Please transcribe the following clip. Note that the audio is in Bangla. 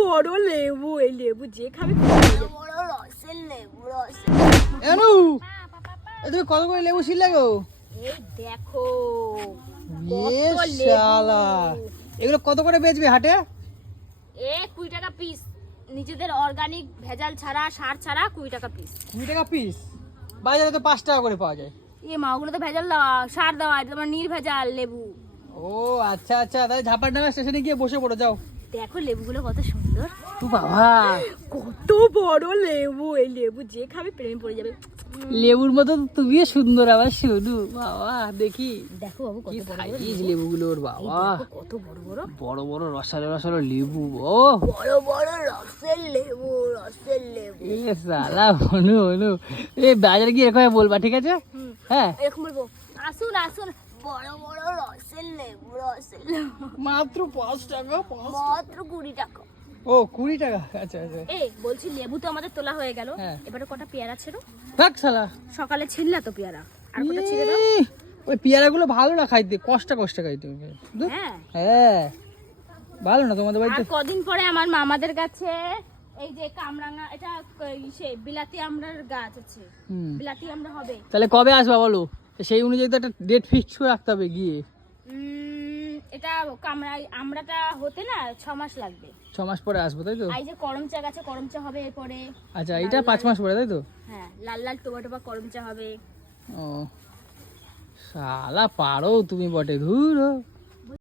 বড় লেবু, এই লেবু যে খাবে বড় রসের লেবু, রসের। এনু তুমি কত করে লেবু ছিলে গো? এই দেখো এ শালা, এগুলো কত করে বেচবে হাটে? 20 টাকা পিস, নিজেদের অর্গানিক ভেজাল ছাড়া, সার ছাড়া 20 টাকা পিস। 20 টাকা পিস? বাজারে তো 5 টাকা করে পাওয়া যায়। এ মা, ওগুলো তো ভেজাল দেওয়া, সার দেওয়া, এটা তোমার নির্ভেজাল লেবু। ও আচ্ছা আচ্ছা, তাই ঝাপারডাঙ্গা স্টেশনে গিয়ে বসে পড়ো যাও। দেখো লেবুগুলো কত সুন্দর, ও বাবা, কত বড় লেবু, এই লেবু যে খাবে প্রেমে পড়ে যাবে। লেবুর মতো তুমিও সুন্দর আবার শুধু। বাবা দেখি, দেখো বাবু কত কি বড় বড় সাইজ লেবুগুলোর, বাবা দেখো কত বড় বড় বড় বড় রসালো রসালো লেবু। ও বড় বড় রসের লেবু, রসের লেবু। এ শালা বনু বনু, এই বাজারে গিয়ে এরকম বলবা, ঠিক আছে? হ্যাঁ এরকম বলবো, আসুন আসুন, বড় বড় রসের লেবু, রসের লেবু। মাত্র 5 টাকা। মাত্র 20 টাকা। ও 20 টাকা, আচ্ছা আচ্ছা। এই বলছি, লেবু তো আমাদের তোলা হয়ে গেল, হ্যাঁ। এবারে কটা পেয়ারা ছিল, থাক শালা, সকালে ছিল তো পেয়ারা, আর কটা ছিল দাও। ওই পেয়ারাগুলো ভালো না খাইতে, কষ্ট খাইতে। হ্যাঁ, হ্যাঁ ভালো না তোমাদের আর বাড়িতে। কদিন পরে আমার মামাদের কাছে এই যে কামরাঙা, এটা সে বিলাতি আমড়ার গাছ আছে, হুম, বিলাতি আমড়া হবে। তাহলে কবে আসবা বলো? তো সেই অনুযায়ী তো একটা ডেট ফিক্স করে রাখতে হবে গিয়ে। এটা আমড়াটা হতে না 6 মাস লাগবে। 6 মাস পরে আসবো, তাই তো? এই যে করমচা গাছে করমচা হবে এরপরে। আচ্ছা, এটা 5 মাস পরে, তাই তো? হ্যাঁ, লাল লাল টোবা টোবা করমচা হবে। ও শালা পারো তুমি বটে, ধুর।